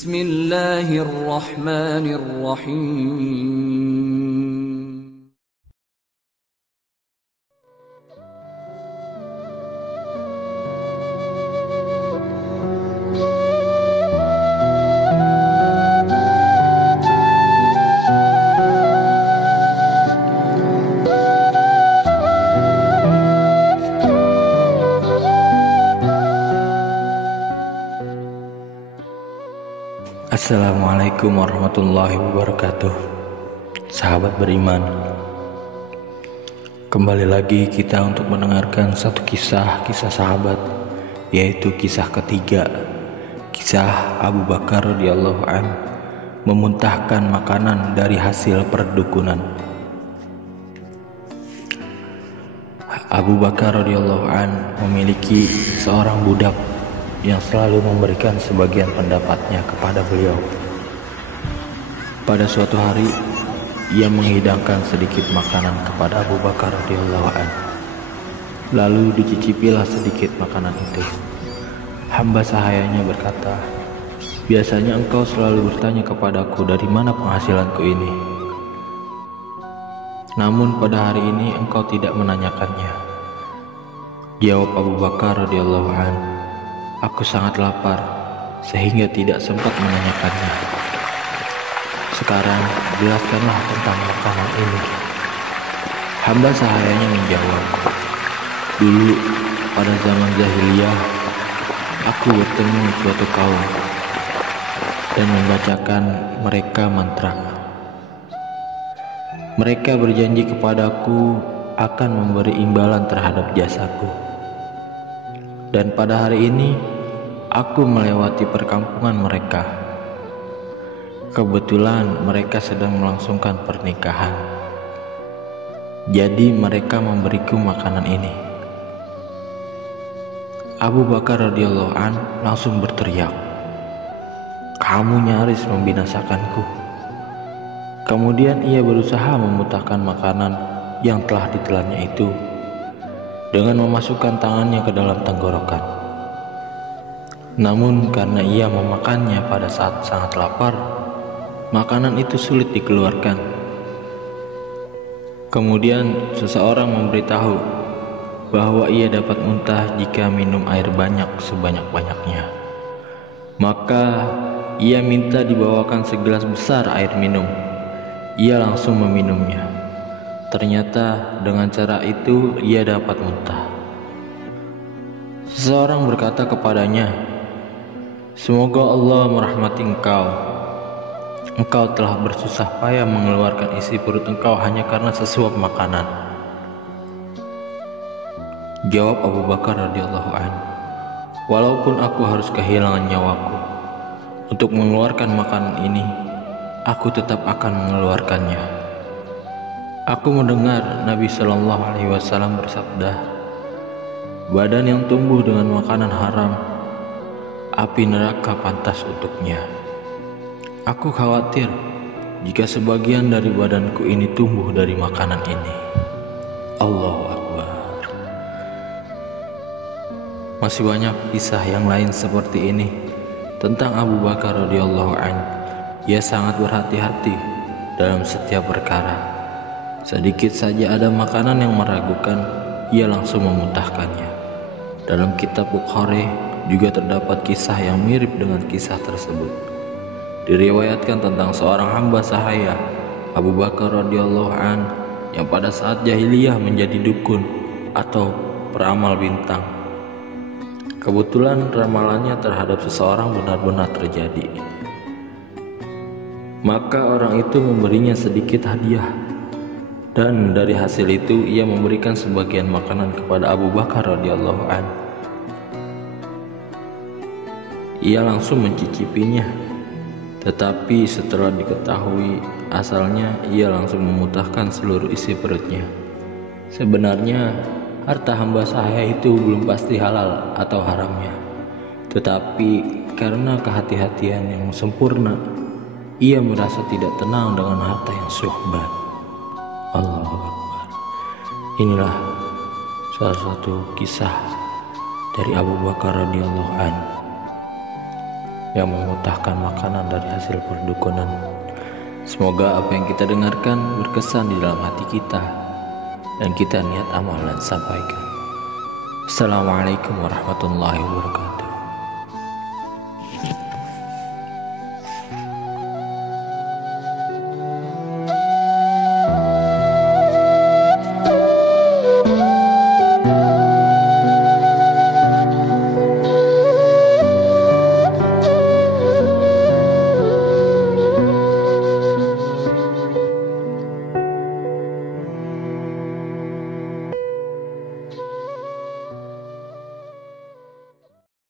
Bismillahirrahmanirrahim. Assalamualaikum warahmatullahi wabarakatuh. Sahabat beriman, kembali lagi kita untuk mendengarkan satu kisah sahabat, yaitu kisah ketiga, kisah Abu Bakar radhiyallahu an memuntahkan makanan dari hasil perdukunan. Abu Bakar radhiyallahu an memiliki seorang budak yang selalu memberikan sebagian pendapatnya kepada beliau. Pada suatu hari, ia menghidangkan sedikit makanan kepada Abu Bakar radhiyallahu anhu. Lalu dicicipilah sedikit makanan itu. Hamba sahayanya berkata, "Biasanya engkau selalu bertanya kepadaku dari mana penghasilanku ini. Namun pada hari ini engkau tidak menanyakannya." Jawab Abu Bakar radhiyallahu anhu, "Aku sangat lapar sehingga tidak sempat menanyakannya. Sekarang jelaskanlah tentang makanan ini." Hamba sahayanya menjawab, "Dulu pada zaman jahiliyah, aku bertemu suatu kaum dan membacakan mereka mantra. Mereka berjanji kepadaku akan memberi imbalan terhadap jasaku. Dan pada hari ini, aku melewati perkampungan mereka. Kebetulan mereka sedang melangsungkan pernikahan. Jadi mereka memberiku makanan ini." Abu Bakar radhiyallahu an langsung berteriak, "Kamu nyaris membinasakanku." Kemudian ia berusaha memuntahkan makanan yang telah ditelannya itu dengan memasukkan tangannya ke dalam tenggorokan. Namun karena ia memakannya pada saat sangat lapar, makanan itu sulit dikeluarkan. Kemudian seseorang memberitahu bahwa ia dapat muntah jika minum air banyak sebanyak-banyaknya. Maka ia minta dibawakan segelas besar air minum. Ia langsung meminumnya. Ternyata dengan cara itu ia dapat muntah. Seseorang berkata kepadanya, "Semoga Allah merahmati engkau. Engkau telah bersusah payah mengeluarkan isi perut engkau hanya karena sesuap makanan." Jawab Abu Bakar radhiyallahu anhu, "Walaupun aku harus kehilangan nyawaku untuk mengeluarkan makanan ini, aku tetap akan mengeluarkannya. Aku mendengar Nabi Shallallahu Alaihi Wasallam bersabda, badan yang tumbuh dengan makanan haram, api neraka pantas untuknya. Aku khawatir jika sebagian dari badanku ini tumbuh dari makanan ini." Allahu Akbar. Masih banyak kisah yang lain seperti ini tentang Abu Bakar radhiyallahu anhu. Ia sangat berhati-hati dalam setiap perkara. Sedikit saja ada makanan yang meragukan, ia langsung memuntahkannya. Dalam kitab Bukhari juga terdapat kisah yang mirip dengan kisah tersebut. Diriwayatkan tentang seorang hamba sahaya, Abu Bakar radhiyallahu an, yang pada saat jahiliyah menjadi dukun atau peramal bintang. Kebetulan ramalannya terhadap seseorang benar-benar terjadi. Maka orang itu memberinya sedikit hadiah. Dan dari hasil itu ia memberikan sebagian makanan kepada Abu Bakar radhiyallahu an. Ia langsung mencicipinya, tetapi setelah diketahui asalnya, ia langsung memuntahkan seluruh isi perutnya. Sebenarnya harta hamba sahaya itu belum pasti halal atau haramnya, tetapi karena kehati-hatian yang sempurna, ia merasa tidak tenang dengan harta yang syuhbat. Allahu Akbar. Inilah salah satu kisah dari Abu Bakar radhiyallahu anhu. yang memutahkan makanan dari hasil perdukunan. Semoga apa yang kita dengarkan berkesan di dalam hati kita dan kita niat amal dan sampaikan. Assalamualaikum warahmatullahi wabarakatuh.